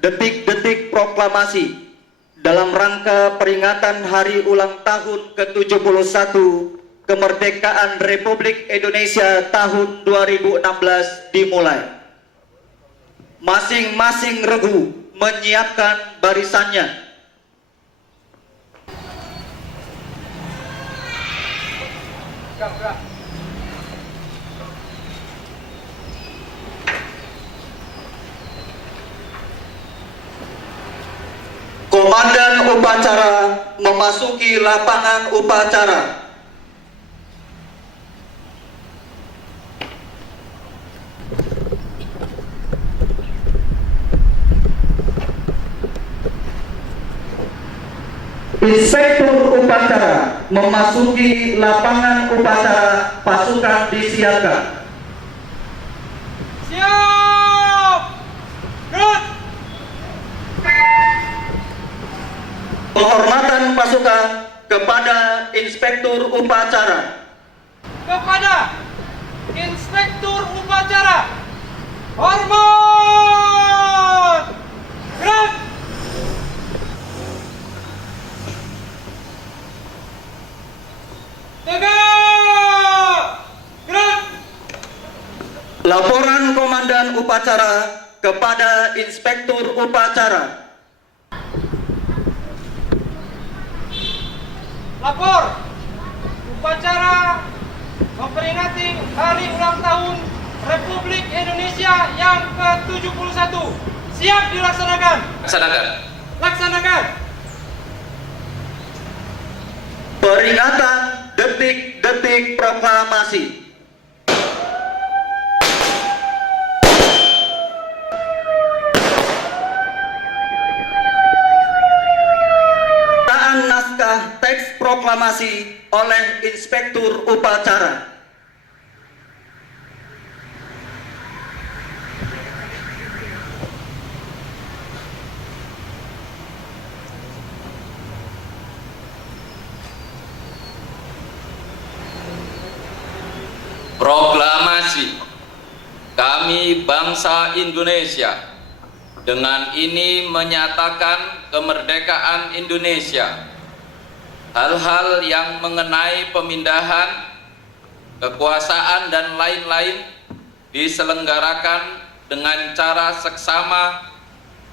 detik-detik proklamasi dalam rangka peringatan Hari Ulang Tahun ke-71 Kemerdekaan Republik Indonesia tahun 2016 dimulai. Masing-masing regu menyiapkan barisannya. Komandan upacara memasuki lapangan upacara. Inspektur upacara memasuki lapangan upacara, pasukan disiapkan. Siap! Gerak! Penghormatan pasukan kepada Inspektur upacara. Kepada Inspektur upacara, hormat! Gerak! Tegak! Gerak! Laporan Komandan upacara kepada Inspektur upacara. Lapor, upacara memperingati Hari Ulang Tahun Republik Indonesia yang ke-71 siap dilaksanakan. Laksanakan. Peringatan detik-detik proklamasi. Pembacaan naskah teks proklamasi oleh Inspektur upacara. Proklamasi. Kami bangsa Indonesia dengan ini menyatakan kemerdekaan Indonesia. Hal-hal yang mengenai pemindahan kekuasaan dan lain-lain diselenggarakan dengan cara seksama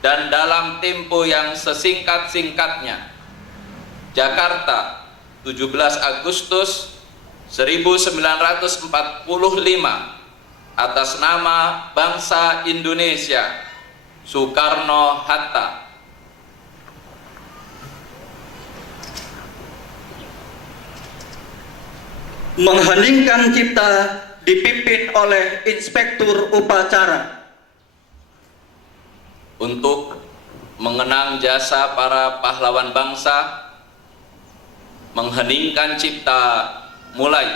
dan dalam tempo yang sesingkat-singkatnya. Jakarta, 17 Agustus 1945, atas nama bangsa Indonesia, Soekarno-Hatta. Mengheningkan cipta dipimpin oleh Inspektur upacara. Untuk mengenang jasa para pahlawan bangsa, mengheningkan cipta mulai.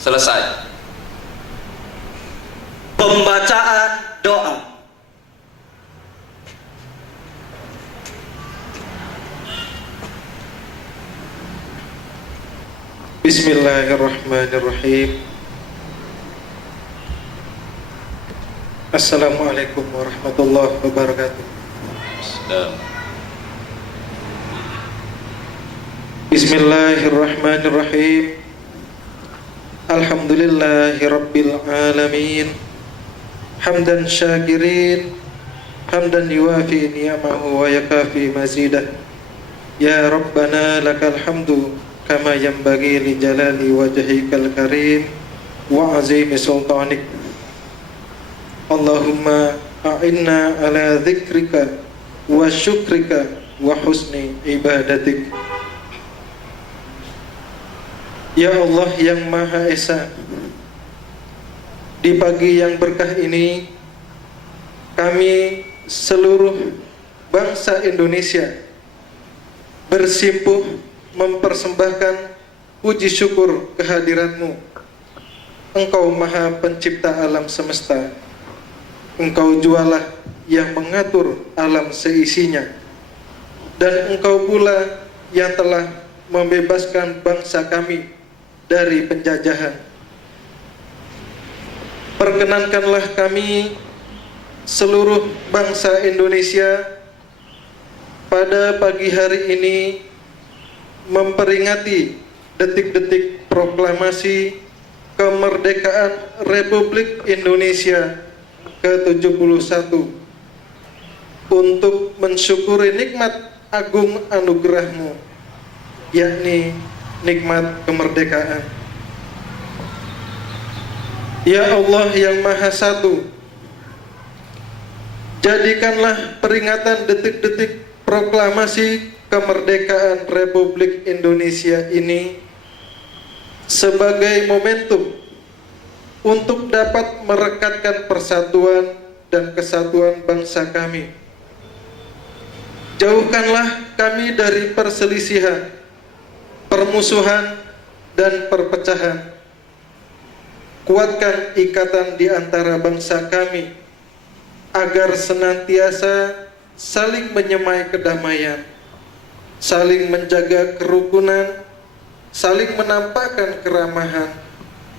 Selesai. Pembacaan doa. Bismillahirrahmanirrahim. Assalamualaikum warahmatullahi wabarakatuh. Bismillahirrahmanirrahim. Alhamdulillahi rabbil alamin. Hamdan syakirin, hamdan yuwafi ni'amahu wa yakafi mazidah. Ya Rabbana lakal hamdu kama yanbaghi li jalali wajhikal karim wa azimi sultanik. Allahumma a'inna ala dzikrika wa syukrika wa husni ibadatik. Ya Allah yang Maha Esa, di pagi yang berkah ini kami seluruh bangsa Indonesia bersimpuh mempersembahkan puji syukur kehadirat-Mu. Engkau Maha Pencipta alam semesta. Engkau jualah yang mengatur alam seisinya, dan Engkau pula yang telah membebaskan bangsa kami dari penjajahan. perkenankanlah kami seluruh bangsa Indonesia pada pagi hari ini memperingati detik-detik proklamasi kemerdekaan Republik Indonesia ke-71 untuk mensyukuri nikmat agung anugerah-Mu, yakni nikmat kemerdekaan. Ya Allah yang Maha Satu, jadikanlah peringatan detik-detik proklamasi kemerdekaan Republik Indonesia ini sebagai momentum untuk dapat merekatkan persatuan dan kesatuan bangsa kami. Jauhkanlah kami dari perselisihan, permusuhan, dan perpecahan. Kuatkan ikatan di antara bangsa kami agar senantiasa saling menyemai kedamaian, saling menjaga kerukunan, saling menampakkan keramahan,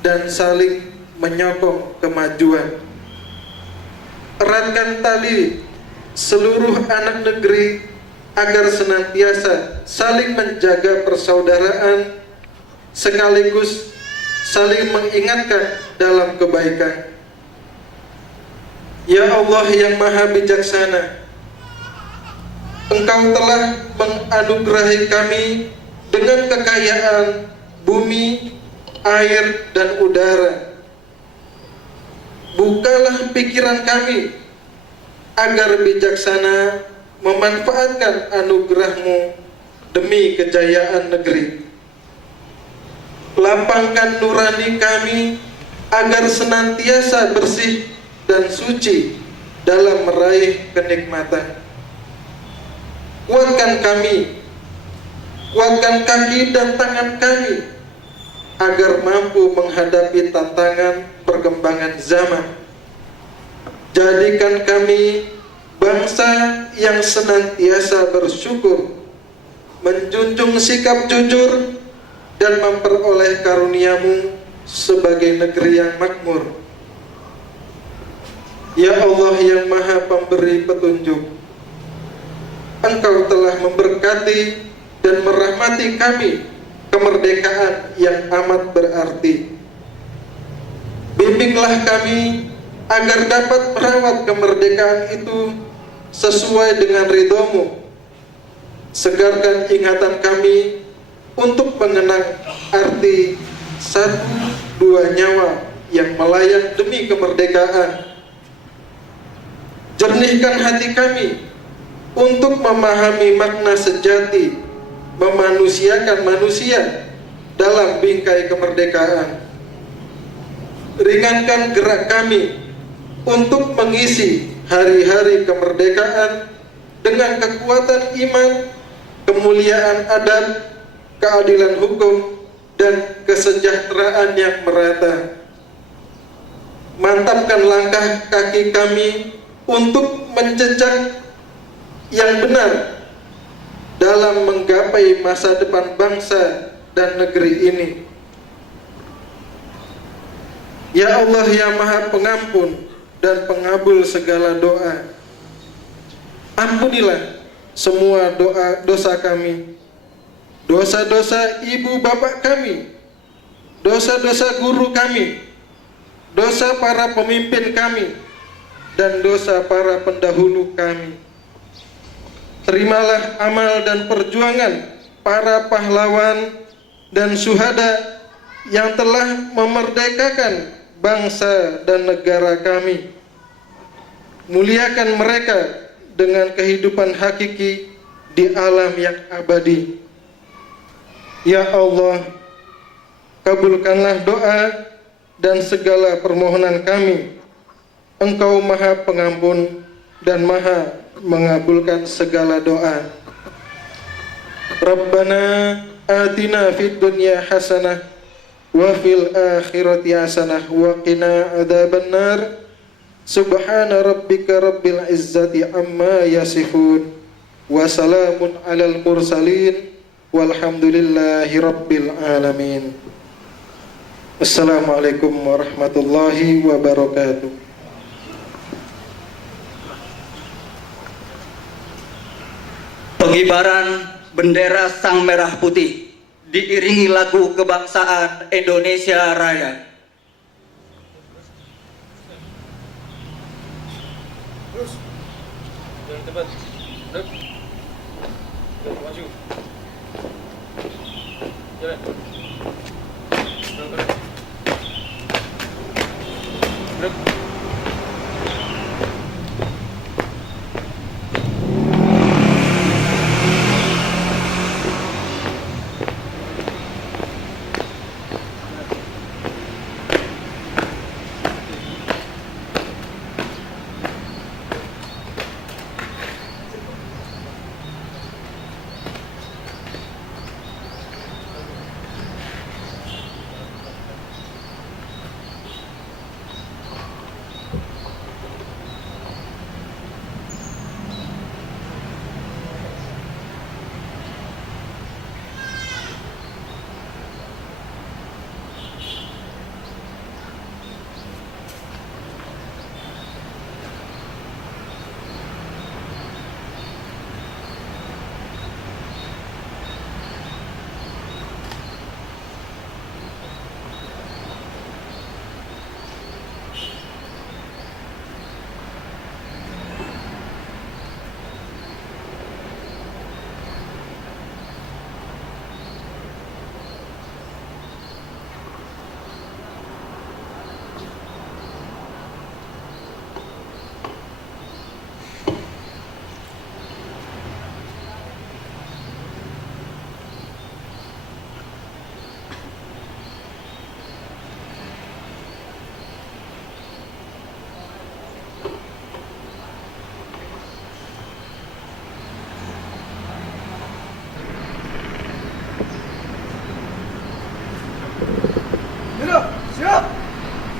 dan saling menyokong kemajuan. Eratkan tali seluruh anak negeri agar senantiasa saling menjaga persaudaraan sekaligus saling mengingatkan dalam kebaikan. Ya Allah yang Maha Bijaksana, Engkau telah menganugerahi kami dengan kekayaan bumi, air, dan udara. Bukalah pikiran kami agar bijaksana memanfaatkan anugerah-Mu demi kejayaan negeri. Lapangkan nurani kami agar senantiasa bersih dan suci dalam meraih kenikmatan. Kuatkan kami, kuatkan kaki dan tangan kami agar mampu menghadapi tantangan perkembangan zaman. Jadikan kami bangsa yang senantiasa bersyukur, menjunjung sikap jujur, dan memperoleh karunia-Mu sebagai negeri yang makmur. Ya Allah yang Maha Pemberi petunjuk, Engkau telah memberkati dan merahmati kami kemerdekaan yang amat berarti. Bimbinglah kami agar dapat merawat kemerdekaan itu sesuai dengan ridho-Mu. Segarkan ingatan kami untuk mengenang arti satu dua nyawa yang melayang demi kemerdekaan. Jernihkan hati kami untuk memahami makna sejati memanusiakan manusia dalam bingkai kemerdekaan. Ringankan gerak kami untuk mengisi hari-hari kemerdekaan dengan kekuatan iman, kemuliaan adat, keadilan hukum, dan kesejahteraan yang merata. Mantapkan langkah kaki kami untuk menjejak yang benar dalam menggapai masa depan bangsa dan negeri ini. Ya Allah yang Maha Pengampun dan pengabul segala doa, ampunilah semua dosa kami, dosa-dosa ibu bapak kami, dosa-dosa guru kami, dosa para pemimpin kami, dan dosa para pendahulu kami. Terimalah amal dan perjuangan para pahlawan dan syuhada yang telah memerdekakan bangsa dan negara kami. Muliakan mereka dengan kehidupan hakiki di alam yang abadi. Ya Allah, kabulkanlah doa dan segala permohonan kami. Engkau Maha Pengampun dan Maha mengabulkan segala doa. Rabbana atina fid dunya hasanah wa fil akhirati hasanah wa qina adzabannar. Subhana rabbika rabbil izzati amma yasifun wa salamun alal mursalin walhamdulillahi rabbil alamin. Assalamualaikum warahmatullahi wabarakatuh. Pengibaran bendera Sang Merah Putih diiringi lagu kebangsaan Indonesia Raya.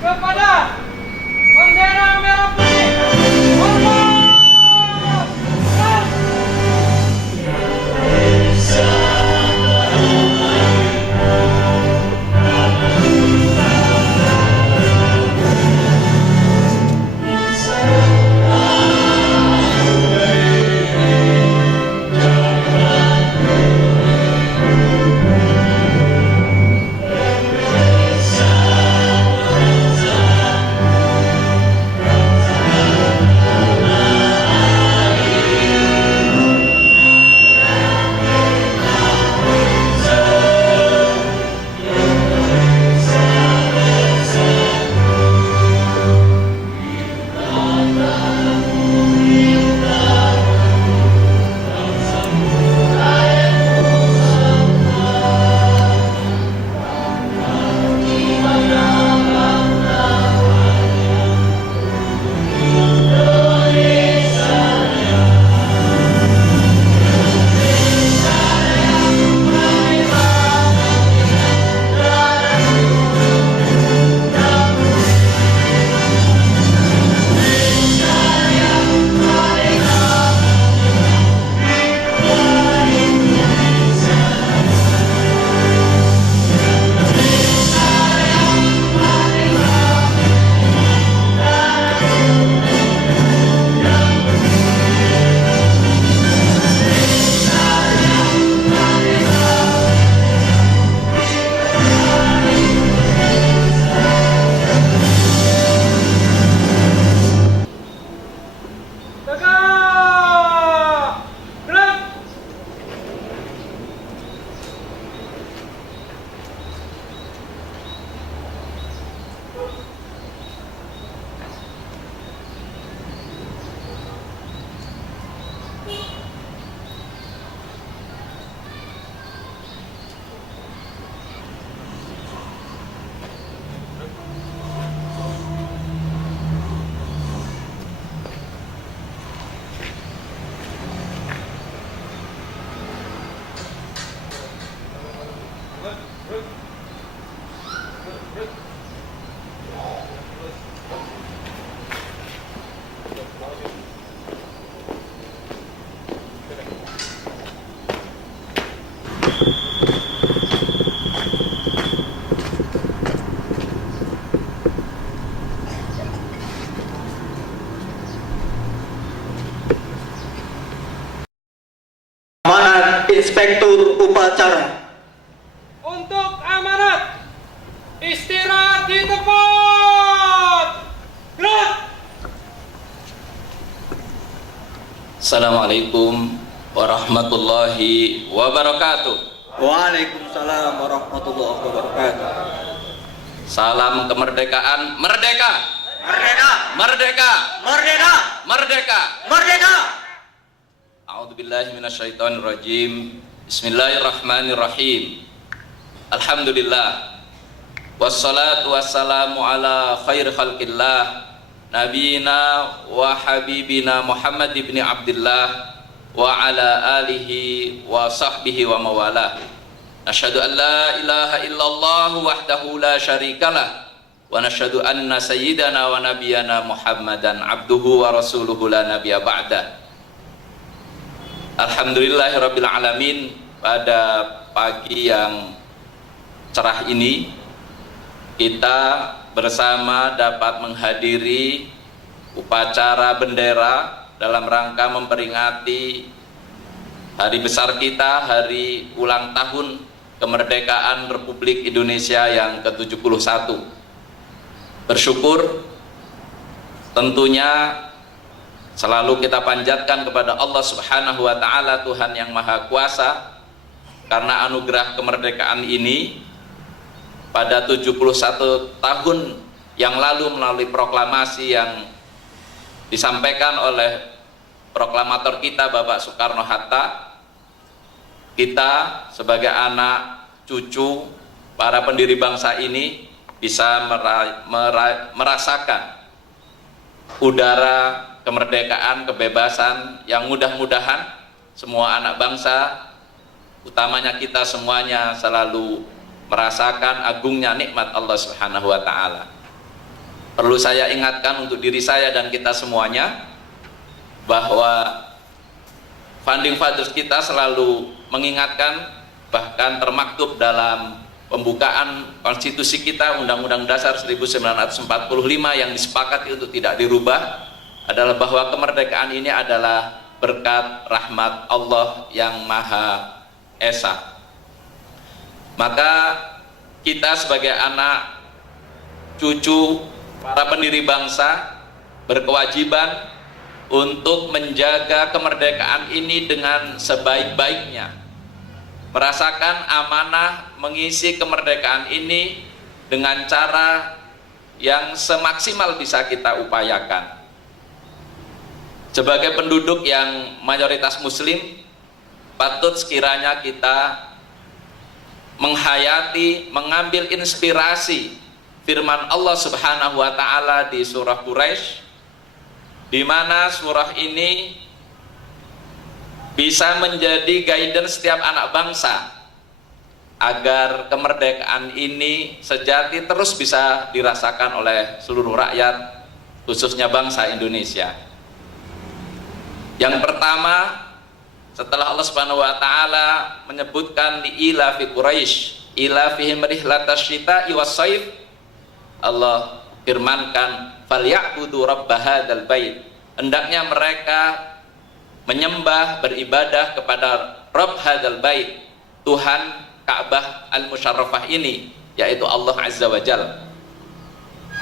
Kepada bendera merah putih. Hormat! Inspektur Upacara. Untuk amanat, istirahat di tempat. Gerak. Assalamualaikum warahmatullahi wabarakatuh. Waalaikumsalam warahmatullahi wabarakatuh. Salam kemerdekaan, merdeka, Merdeka! merdeka, Merdeka! merdeka. Merdeka! A'udzubillahi minasyaitonirrajim. Bismillahirrahmanirrahim. Alhamdulillah. Wassalatu wassalamu ala khair khalqillah nabiyina wa habibina Muhammad ibn Abdullah wa ala alihi wa sahbihi wa mawalah. Asyhadu an la ilaha illallah wahdahu la syarikalah wa nasyhadu anna sayyidana wa nabiyana Muhammadan abduhu wa rasuluhu la nabiyya ba'da. Alhamdulillahirabbil alamin. Pada pagi yang cerah ini kita bersama dapat menghadiri upacara bendera dalam rangka memperingati hari besar kita, hari ulang tahun kemerdekaan Republik Indonesia yang ke-71. Bersyukur tentunya selalu kita panjatkan kepada Allah Subhanahu wa taala, Tuhan yang Maha Kuasa, karena anugerah kemerdekaan ini pada 71 tahun yang lalu melalui proklamasi yang disampaikan oleh proklamator kita Bapak Soekarno-Hatta, kita sebagai anak cucu para pendiri bangsa ini bisa merasakan udara kemerdekaan, kebebasan yang mudah-mudahan semua anak bangsa, utamanya kita semuanya, selalu merasakan agungnya nikmat Allah Subhanahu wa taala. Perlu saya ingatkan untuk diri saya dan kita semuanya bahwa founding fathers kita selalu mengingatkan, bahkan termaktub dalam pembukaan konstitusi kita, Undang-Undang Dasar 1945 yang disepakati untuk tidak dirubah, adalah bahwa kemerdekaan ini adalah berkat rahmat Allah yang Maha Esa. Maka kita sebagai anak cucu para pendiri bangsa berkewajiban untuk menjaga kemerdekaan ini dengan sebaik-baiknya, merasakan amanah mengisi kemerdekaan ini dengan cara yang semaksimal bisa kita upayakan. Sebagai penduduk yang mayoritas muslim, patut sekiranya kita menghayati, mengambil inspirasi firman Allah Subhanahu wa taala di surah Quraisy, di mana surah ini bisa menjadi guidance setiap anak bangsa agar kemerdekaan ini sejati terus bisa dirasakan oleh seluruh rakyat, khususnya bangsa Indonesia. Yang pertama, setelah Allah Subhanahu wa taala menyebutkan di ila fi Quraisy, ila fihim rihlatash syita'i was-shaif, Allah firmankan falyabudu rabb hadzal bait. Hendaknya mereka menyembah, beribadah kepada Rabb hadzal bait, Tuhan Ka'bah al-Musyarrafah ini, yaitu Allah Azza wa Jalla.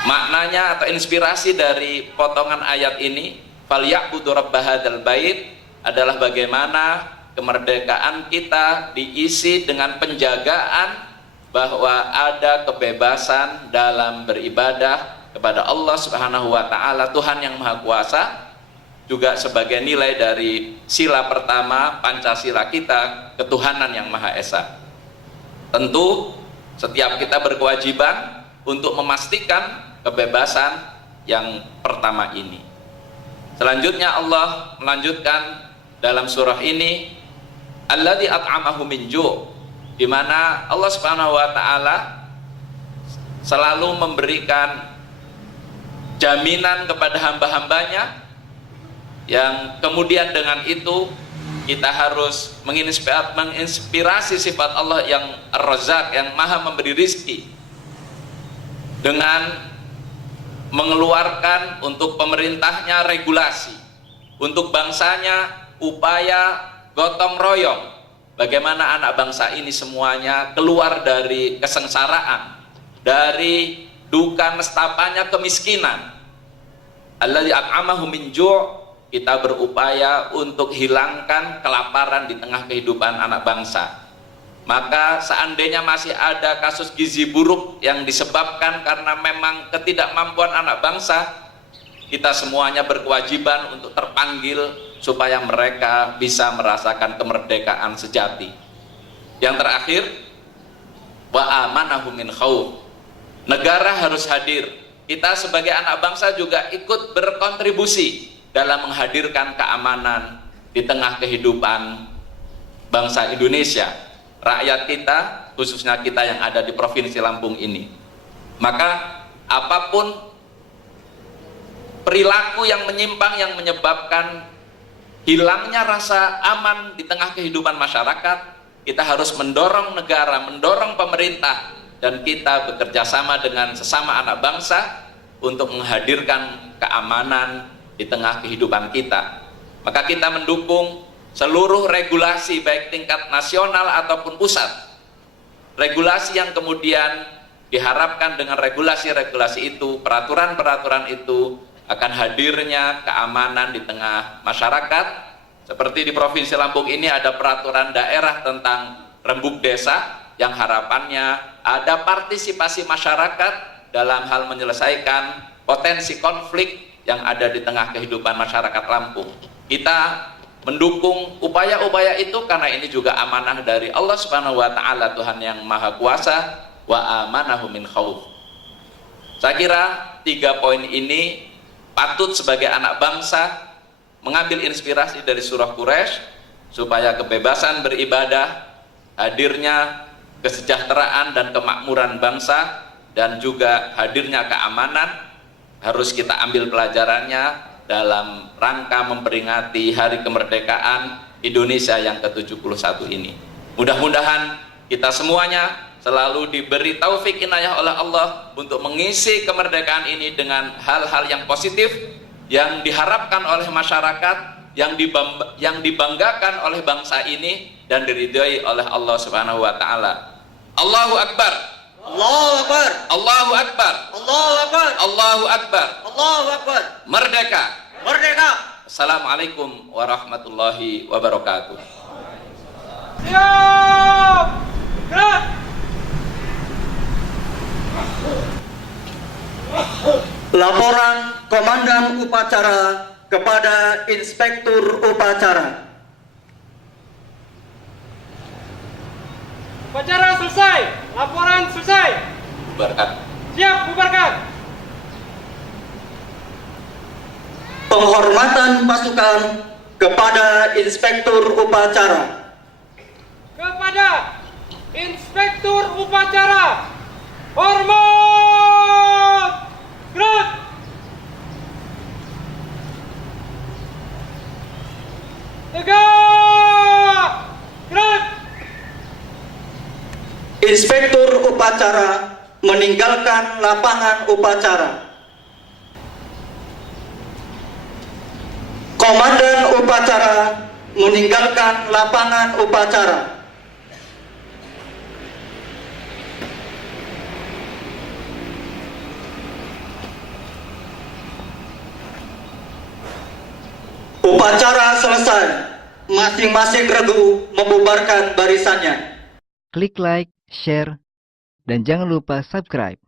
Maknanya atau inspirasi dari potongan ayat ini, falyabudu rabb hadzal bait, adalah bagaimana kemerdekaan kita diisi dengan penjagaan bahwa ada kebebasan dalam beribadah kepada Allah Subhanahu wa taala, Tuhan yang Maha Kuasa, juga sebagai nilai dari sila pertama Pancasila kita, ketuhanan yang Maha Esa. Tentu setiap kita berkewajiban untuk memastikan kebebasan yang pertama ini. Selanjutnya Allah melanjutkan dalam surah ini, alladzi at'amahu min ju', di mana Allah Subhanahu wa taala selalu memberikan jaminan kepada hamba-hambanya, yang kemudian dengan itu kita harus menginspirasi sifat Allah yang Ar-Razzaq, yang Maha memberi rizki, dengan mengeluarkan untuk pemerintahnya regulasi, untuk bangsanya upaya gotong royong bagaimana anak bangsa ini semuanya keluar dari kesengsaraan, dari duka nestapanya kemiskinan. Alladzi at'amahum min ju'. Kita berupaya untuk hilangkan kelaparan di tengah kehidupan anak bangsa. Maka seandainya masih ada kasus gizi buruk yang disebabkan karena memang ketidakmampuan anak bangsa, kita semuanya berkewajiban untuk terpanggil supaya mereka bisa merasakan kemerdekaan sejati. Yang terakhir, wa amanahum min khauf. Negara harus hadir. Kita sebagai anak bangsa juga ikut berkontribusi dalam menghadirkan keamanan di tengah kehidupan bangsa Indonesia, rakyat kita, khususnya kita yang ada di Provinsi Lampung ini. Maka apapun perilaku yang menyimpang yang menyebabkan hilangnya rasa aman di tengah kehidupan masyarakat, kita harus mendorong negara, mendorong pemerintah, dan kita bekerja sama dengan sesama anak bangsa untuk menghadirkan keamanan di tengah kehidupan kita. Maka kita mendukung seluruh regulasi baik tingkat nasional ataupun pusat. Regulasi yang kemudian diharapkan dengan regulasi-regulasi itu, peraturan-peraturan itu akan hadirnya keamanan di tengah masyarakat. Seperti di Provinsi Lampung ini ada peraturan daerah tentang rembuk desa yang harapannya ada partisipasi masyarakat dalam hal menyelesaikan potensi konflik yang ada di tengah kehidupan masyarakat Lampung. Kita mendukung upaya-upaya itu karena ini juga amanah dari Allah Subhanahu wa taala, Tuhan yang Maha Kuasa, wa amanahu min khauf. Saya kira 3 poin ini patut sebagai anak bangsa mengambil inspirasi dari surah Quraisy supaya kebebasan beribadah, hadirnya kesejahteraan dan kemakmuran bangsa, dan juga hadirnya keamanan harus kita ambil pelajarannya dalam rangka memperingati Hari Kemerdekaan Indonesia yang ke-71 ini. Mudah-mudahan kita semuanya selalu diberi taufik inayah oleh Allah untuk mengisi kemerdekaan ini dengan hal-hal yang positif yang diharapkan oleh masyarakat, yang dibanggakan oleh bangsa ini dan diridhai oleh Allah Subhanahu wa taala. Allahu Akbar. Allahu Akbar. Allahu Akbar. Allahu Akbar. Allahu Akbar. Allahu Akbar. Merdeka. Merdeka. Assalamualaikum warahmatullahi wabarakatuh. Siap. Gerak. Laporan Komandan Upacara kepada Inspektur Upacara. Upacara selesai. Laporan selesai. Bubarkan. Siap, bubarkan. Penghormatan pasukan kepada Inspektur Upacara. Kepada Inspektur Upacara. Hormat. Gerak. Tegak. Gerak. Inspektur Upacara meninggalkan lapangan upacara. Komandan Upacara meninggalkan lapangan upacara. Upacara selesai. Masing-masing regu membubarkan barisannya. Klik like, share, dan jangan lupa subscribe.